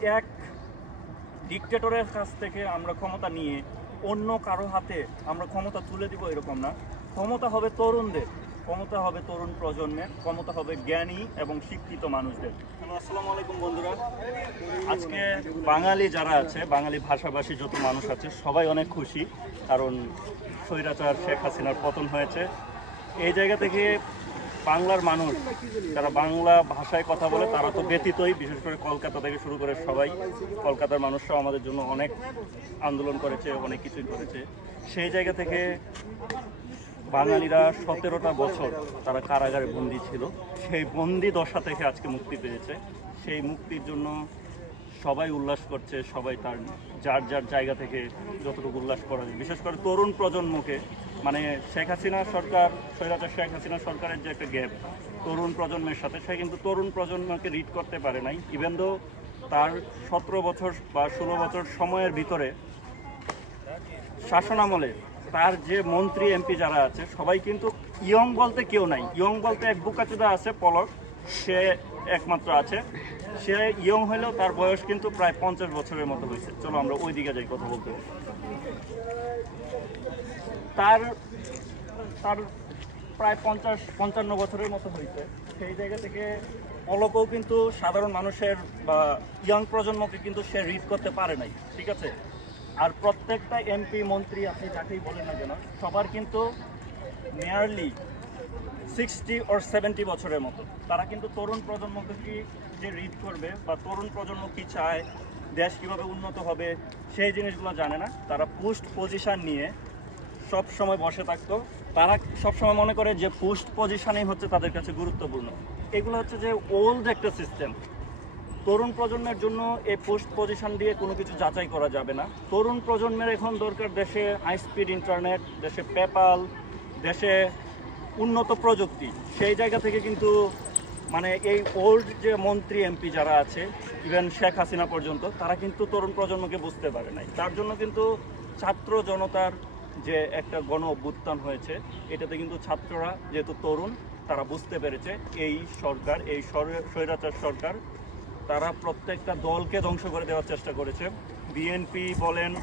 এক ডিকটেটরের কাছ থেকে আমরা ক্ষমতা নিয়ে অন্য কারও হাতে আমরা ক্ষমতা তুলে দিব এরকম না। ক্ষমতা হবে তরুণদের, ক্ষমতা হবে তরুণ প্রজন্মের, ক্ষমতা হবে জ্ঞানী এবং শিক্ষিত মানুষদের। আসসালামু আলাইকুম বন্ধুরা। আজকে বাঙালি যারা আছে, বাঙালি ভাষাভাষী যত মানুষ আছে, সবাই অনেক খুশি। কারণ স্বৈরাচার শেখ হাসিনার পতন হয়েছে। এই জায়গা থেকে বাংলার মানুষ, যারা বাংলা ভাষায় কথা বলে, তারা তো ব্যতীতই, বিশেষ করে কলকাতা থেকে শুরু করে সবাই, কলকাতার মানুষরাও আমাদের জন্য অনেক আন্দোলন করেছে, অনেক কিছুই করেছে। সেই জায়গা থেকে বাঙালিরা সতেরোটা বছর তারা কারাগারে বন্দী ছিল। সেই বন্দি দশা থেকে আজকে মুক্তি পেয়েছে। সেই মুক্তির জন্য সবাই উল্লাস করছে, সবাই তার যার যার জায়গা থেকে যতটুকু উল্লাস করা যায়। বিশেষ করে তরুণ প্রজন্মকে মানে শেখ হাসিনা সরকার, স্বৈরাচার শেখ হাসিনা সরকারের যে একটা গ্যাপ, তরুণ প্রজন্মের সাথে, সে কিন্তু তরুণ প্রজন্মকে রিড করতে পারে নাই। ইভেন দো তার সতেরো বছর বা ষোলো বছর সময়ের ভিতরে শাসনামলে তার যে মন্ত্রী, এমপি যারা আছে, সবাই কিন্তু ইয়ং বলতে কেউ নাই। ইয়ং বলতে এক বুকাচুদা আছে, পলক। সে একমাত্র আছে। সে ইয়ং হলেও তার বয়স কিন্তু প্রায় পঞ্চাশ বছরের মতো হয়েছে। চলো আমরা ওই দিকে যাই, কথা বলতে। তার তার প্রায় পঞ্চাশ, পঞ্চান্ন বছরের মতো হয়েছে। সেই জায়গা থেকে পলকও কিন্তু সাধারণ মানুষের বা ইয়াং প্রজন্মকে কিন্তু সে রিড করতে পারে নাই, ঠিক আছে? আর প্রত্যেকটা এমপি মন্ত্রী, আপনি যাকেই বলেন না কেন, সবার কিন্তু নিয়ারলি সিক্সটি ওর সেভেন্টি বছরের মতো। তারা কিন্তু তরুণ প্রজন্মকে কি যে রিড করবে বা তরুণ প্রজন্ম কি চায়, দেশ কীভাবে উন্নত হবে, সেই জিনিসগুলো জানে না। তারা পোস্ট পজিশন নিয়ে সব সময় বসে থাকতো। তারা সব সময় মনে করে যে পোস্ট পজিশনই হচ্ছে তাদের কাছে গুরুত্বপূর্ণ। এগুলো হচ্ছে যে ওল্ড একটা সিস্টেম তরুণ প্রজন্মের জন্য এই পোস্ট পজিশন দিয়ে কোনো কিছু যাচাই করা যাবে না। তরুণ প্রজন্মের এখন দরকার দেশে হাই স্পিড ইন্টারনেট দেশে পেপাল দেশে উন্নত প্রযুক্তি। সেই জায়গা থেকে কিন্তু মানে এই ওল্ড যে মন্ত্রী এমপি যারা আছে ইভেন শেখ হাসিনা পর্যন্ত, তারা কিন্তু তরুণ প্রজন্মকে বুঝতে পারে নাই। তার জন্য কিন্তু ছাত্র জনতার যে একটা গণ অভ্যুত্থান হয়েছে, এটাতে কিন্তু ছাত্ররা যেহেতু তরুণ, তারা বুঝতে পেরেছে এই সরকার, এই স্বৈর- স্বৈরাচার সরকার, তারা প্রত্যেকটা দলকে ধ্বংস করে দেওয়ার চেষ্টা করেছে। বিএনপি বলেন,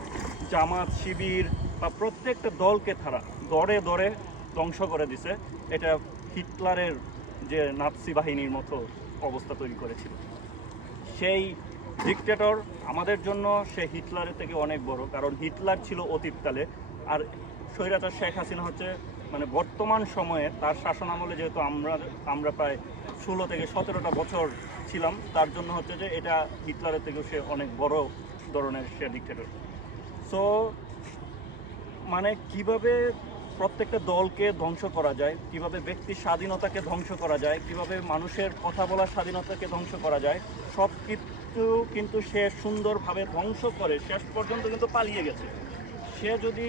জামাত, শিবির বা প্রত্যেকটা দলকে তারা দরে দরে ধ্বংস করে দিছে। এটা হিটলারের যে নাৎসি বাহিনীর মতো অবস্থা তৈরি করেছিল। সেই ডিকটেটর আমাদের জন্য, সে হিটলারের থেকে অনেক বড়, কারণ হিটলার ছিল অতীতকালে। আর স্বৈরাচার শেখ হাসিনা হচ্ছে মানে বর্তমান সময়ে তার শাসন আমলে যেহেতু আমরা আমরা প্রায় ষোলো থেকে সতেরোটা বছর ছিলাম, তার জন্য হচ্ছে যে এটা হিটলারের থেকেও সে অনেক বড় ধরনের সে ডিকটেটর সো মানে কীভাবে প্রত্যেকটা দলকে ধ্বংস করা যায়, কীভাবে ব্যক্তির স্বাধীনতাকে ধ্বংস করা যায়, কীভাবে মানুষের কথা বলার স্বাধীনতাকে ধ্বংস করা যায়, সব কিছু কিন্তু সে সুন্দরভাবে ধ্বংস করে, শেষ পর্যন্ত কিন্তু পালিয়ে গেছে। সে যদি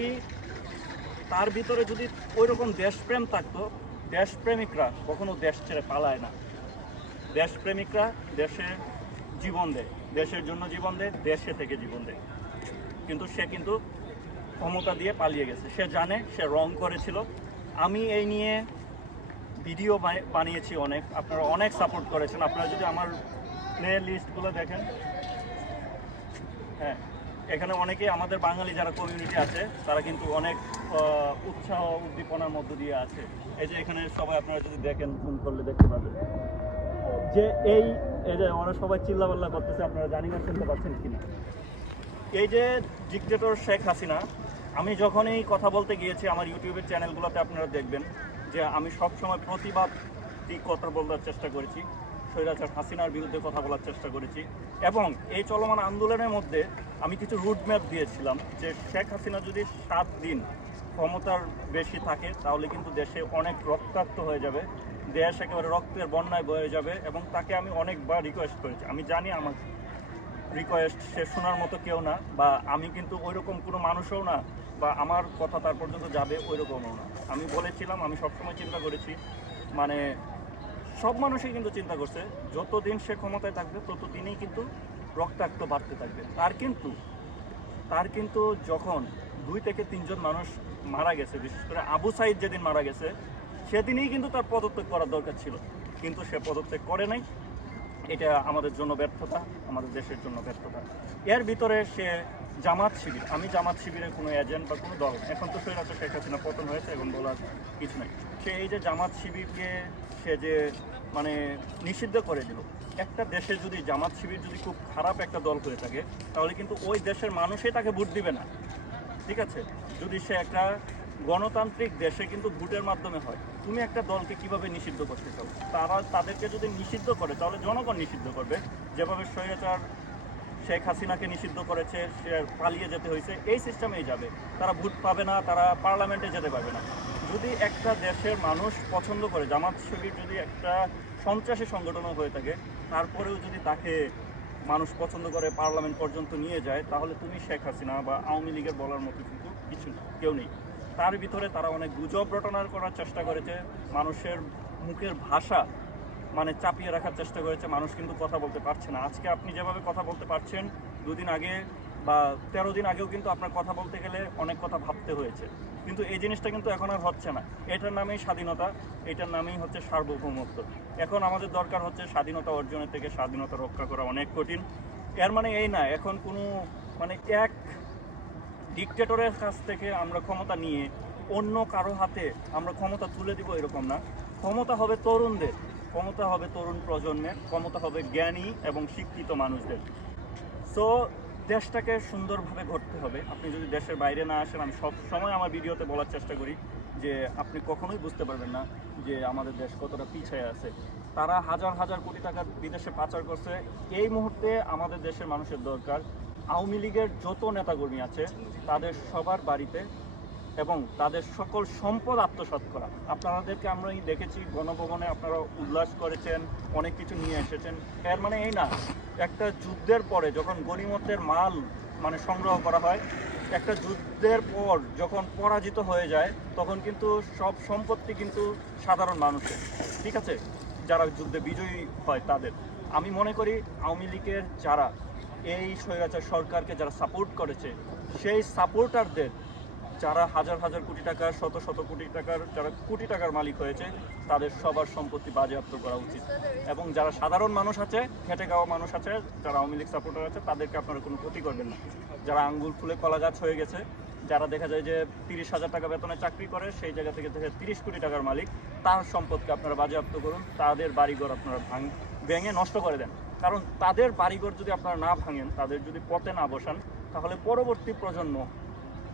তার ভিতরে যদি ওই রকম দেশপ্রেম থাকতো, দেশপ্রেমিকরা কখনো দেশ ছেড়ে পালায় না। দেশপ্রেমিকরা দেশে জীবন দেয়, দেশের জন্য জীবন দেয়, দেশে থেকে জীবন দেয়। কিন্তু সে কিন্তু ক্ষমতা দিয়ে পালিয়ে গেছে। সে জানে, সে রং করেছিল। আমি এই নিয়ে ভিডিও বানিয়েছি অনেক। আপনারা অনেক সাপোর্ট করেছেন। আপনারা যদি আমার প্লে লিস্টগুলো দেখেন। হ্যাঁ এখানে অনেকেই আমাদের বাঙালি যারা কমিউনিটি আছে, তারা কিন্তু অনেক উৎসাহ উদ্দীপনার মধ্য দিয়ে আছে। এই যে এখানে সবাই আপনারা যদি দেখেন ফোন করলে দেখতে পাবেন যে এই এই যে ওরা সবাই চিল্লাপাল্লা করতেছে, আপনারা জানি না, শুনতে পাচ্ছেন কিনা। এই যে ডিকটেটর শেখ হাসিনা আমি যখনই কথা বলতে গিয়েছি, আমার ইউটিউবের চ্যানেলগুলোতে আপনারা দেখবেন যে আমি সব সময় প্রতিবাদ কথা বলার চেষ্টা করেছি, স্বৈরাচার হাসিনার বিরুদ্ধে কথা বলার চেষ্টা করেছি এবং এই চলমান আন্দোলনের মধ্যে আমি কিছু রুটম্যাপ দিয়েছিলাম যে শেখ হাসিনা যদি সাত দিন ক্ষমতার বেশি থাকে, তাহলে কিন্তু দেশে অনেক রক্তাক্ত হয়ে যাবে, দেশ একেবারে রক্তের বন্যায় বয়ে যাবে এবং তাকে আমি অনেকবার রিকোয়েস্ট করেছি। আমি জানি আমার রিকোয়েস্ট সে শোনার মতো কেউ না বা আমি কিন্তু ওইরকম কোনো মানুষও না বা আমার কথা তার পর্যন্ত যাবে ওই রকমও না। আমি বলেছিলাম, আমি সবসময় চিন্তা করেছি। মানে সব মানুষই কিন্তু চিন্তা করছে, যতদিন সে ক্ষমতায় থাকবে, ততদিনই কিন্তু রক্তাক্ত বাড়তে থাকবে। তার কিন্তু তার কিন্তু যখন দুই থেকে তিনজন মানুষ মারা গেছে, বিশেষ করে আবু সাইদ যেদিন মারা গেছে, সেদিনই কিন্তু তার পদত্যাগ করার দরকার ছিল। কিন্তু সে পদত্যাগ করে নাই। এটা আমাদের জন্য ব্যর্থতা, আমাদের দেশের জন্য ব্যর্থতা। এর ভিতরে সে জামাত শিবির। আমি জামাত শিবিরের কোনো এজেন্ট বা কোনো দল এখন তো সৈরাজ শেখ হাসিনা পতন হয়েছে এখন বলার কিছু নেই। সে এই যে জামাত শিবিরকে সে যে মানে নিষিদ্ধ করে দিল, একটা দেশে যদি, জামাত শিবির যদি খুব খারাপ একটা দল হয়ে থাকে, তাহলে কিন্তু ওই দেশের মানুষই তাকে ভোট দিবে না। ঠিক আছে? যদি সে একটা গণতান্ত্রিক দেশে কিন্তু ভোটের মাধ্যমে হয়, তুমি একটা দলকে কীভাবে নিষিদ্ধ করতে চাও? তারা, তাদেরকে যদি নিষিদ্ধ করে, তাহলে জনগণ নিষিদ্ধ করবে। যেভাবে স্বৈরাচার শেখ হাসিনাকে নিষিদ্ধ করেছে পালিয়ে যেতে হয়েছে, এই সিস্টেমেই যাবে। তারা ভোট পাবে না, তারা পার্লামেন্টে যেতে পারবে না। যদি একটা দেশের মানুষ পছন্দ করে, জামাত শিবির যদি একটা সন্ত্রাসী সংগঠনও হয়ে থাকে, তারপরেও যদি তাকে মানুষ পছন্দ করে, পার্লামেন্ট পর্যন্ত নিয়ে যায়, তাহলে তুমি শেখ হাসিনা বা আওয়ামী লীগের বলার মতো কিন্তু কিছু কেউ নেই। তার ভিতরে তারা অনেক গুজব রটনা করার চেষ্টা করেছে, মানুষের মুখের ভাষা মানে চাপিয়ে রাখার চেষ্টা করেছে, মানুষ কিন্তু কথা বলতে পারছে না। আজকে আপনি যেভাবে কথা বলতে পারছেন, দুদিন আগে বা তেরো দিন আগেও কিন্তু আপনার কথা বলতে গেলে অনেক কথা ভাবতে হয়েছে। কিন্তু এই জিনিসটা কিন্তু এখন আর হচ্ছে না। এটার নামেই স্বাধীনতা, এটার নামেই হচ্ছে সার্বভৌমত্ব। এখন আমাদের দরকার হচ্ছে স্বাধীনতা অর্জনের থেকে স্বাধীনতা রক্ষা করা অনেক কঠিন। এর মানে এই না, এখন কোনো মানে এক ডিকটেটরের কাছ থেকে আমরা ক্ষমতা নিয়ে অন্য কারও হাতে আমরা ক্ষমতা তুলে দিব এরকম না। ক্ষমতা হবে তরুণদের। ক্ষমতা হবে তরুণ প্রজন্মের, ক্ষমতা হবে জ্ঞানী এবং শিক্ষিত মানুষদের। সো দেশটাকে সুন্দরভাবে গড়তে হবে। আপনি যদি দেশের বাইরে না আসেন, আমি সব সময় আমার ভিডিওতে বলার চেষ্টা করি যে আপনি কখনোই বুঝতে পারবেন না যে আমাদের দেশ কতটা পিছিয়ে আছে। তারা হাজার হাজার কোটি টাকা বিদেশে পাচার করছে। এই মুহূর্তে আমাদের দেশের মানুষের দরকার। আওয়ামী লীগের যত নেতাকর্মী আছে, তাদের সবার বাড়িতে এবং তাদের সকল সম্পদ আত্মসাৎ করা। আপনাদেরকে আমরা দেখেছি, গণভবনে আপনারা উল্লাস করেছেন, অনেক কিছু নিয়ে এসেছেন। এর মানে এই না, একটা যুদ্ধের পরে যখন গণিমতের মাল মানে সংগ্রহ করা হয়, একটা যুদ্ধের পর যখন পরাজিত হয়ে যায়, তখন কিন্তু সব সম্পত্তি কিন্তু সাধারণ মানুষের, ঠিক আছে? যারা যুদ্ধে বিজয়ী হয় তাদের। আমি মনে করি আওয়ামী লীগের যারা, এই স্বৈরাচার সরকারকে যারা সাপোর্ট করেছে, সেই সাপোর্টারদের যারা হাজার হাজার কোটি টাকার, শত শত কোটি টাকার, যারা কোটি টাকার মালিক হয়েছে, তাদের সবার সম্পত্তি বাজেয়াপ্ত করা উচিত। এবং যারা সাধারণ মানুষ আছে, খেটে খাওয়া মানুষ আছে, যারা আওয়ামী লীগ সাপোর্টার আছে, তাদেরকে আপনারা কোনো ক্ষতি করবেন না। যারা আঙ্গুল ফুলে কলা গাছ হয়ে গেছে, যারা দেখা যায় যে তিরিশ হাজার টাকা বেতনে চাকরি করে, সেই জায়গা থেকে দেখে তিরিশ কোটি টাকার মালিক, তার সম্পদকে আপনারা বাজেয়াপ্ত করুন, তাদের বাড়িঘর আপনারা ভাঙ, ভেঙে নষ্ট করে দেন। কারণ তাদের বাড়িঘর যদি আপনারা না ভাঙেন, তাদের যদি পথে না বসান, তাহলে পরবর্তী প্রজন্ম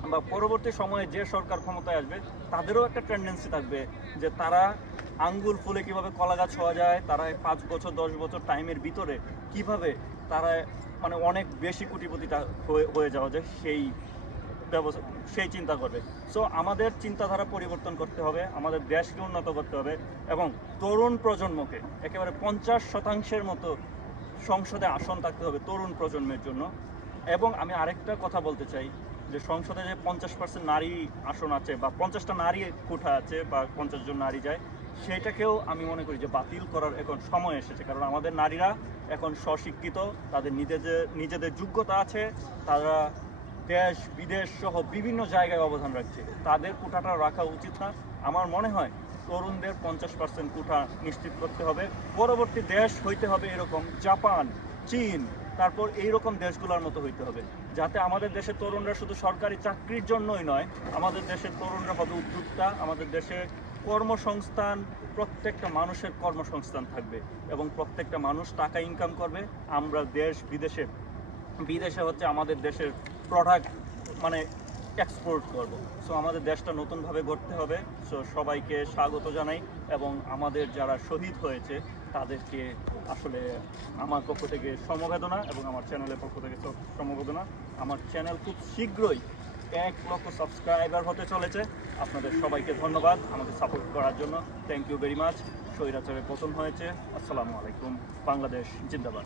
বা পরবর্তী সময়ে যে সরকার ক্ষমতায় আসবে, তাদেরও একটা টেন্ডেন্সি থাকবে যে তারা আঙ্গুল ফুলে কীভাবে কলা গাছ হওয়া যায়, তারা পাঁচ বছর, দশ বছর টাইমের ভিতরে কীভাবে তারা মানে অনেক বেশি কোটিপতিটা হয়ে যাওয়া যায়, সেই ব্যবস্থা সেই চিন্তা করবে। সো আমাদের চিন্তাধারা পরিবর্তন করতে হবে, আমাদের দেশকে উন্নত করতে হবে এবং তরুণ প্রজন্মকে একেবারে পঞ্চাশ শতাংশের মতো সংসদে আসন থাকতে হবে তরুণ প্রজন্মের জন্য। এবং আমি আরেকটা কথা বলতে চাই যে সংসদে যে পঞ্চাশ পার্সেন্ট নারী আসন আছে বা পঞ্চাশটা নারী কোঠা আছে বা পঞ্চাশ জন নারী যায়, সেটাকেও আমি মনে করি যে বাতিল করার এখন সময় এসেছে। কারণ আমাদের নারীরা এখন স্বশিক্ষিত, তাদের নিজেদের নিজেদের যোগ্যতা আছে, তারা দেশ, বিদেশ সহ বিভিন্ন জায়গায় অবদান রাখছে। তাদের কোঠাটা রাখা উচিত না। আমার মনে হয় তরুণদের পঞ্চাশ পার্সেন্ট কোঠা নিশ্চিত করতে হবে। পরবর্তী দেশ হইতে হবে এরকম জাপান, চীন তারপর এইরকম দেশগুলোর মতো হইতে হবে। যাতে আমাদের দেশের তরুণরা শুধু সরকারি চাকরির জন্যই নয়, আমাদের দেশের তরুণরা হবে উদ্যোক্তা, আমাদের দেশে কর্মসংস্থান, প্রত্যেকটা মানুষের কর্মসংস্থান থাকবে এবং প্রত্যেকটা মানুষ টাকা ইনকাম করবে। আমরা দেশ বিদেশে বিদেশে হচ্ছে আমাদের দেশের প্রোডাক্ট মানে এক্সপোর্ট করব। সো আমাদের দেশটা নতুনভাবে গড়তে হবে। সো সবাইকে স্বাগত জানাই এবং আমাদের যারা শহীদ হয়েছে তাদেরকে আসলে আমার পক্ষ থেকে সমবেদনা এবং আমার চ্যানেলের পক্ষ থেকে সমবেদনা। আমার চ্যানেল খুব শীঘ্রই এক লক্ষ সাবস্ক্রাইবার হতে চলেছে। আপনাদের সবাইকে ধন্যবাদ আমাকে সাপোর্ট করার জন্য। থ্যাংক ইউ ভেরি মাচ স্বৈরাচারের পতন হয়েছে। আসসালামু আলাইকুম। বাংলাদেশ, জিন্দাবাদ।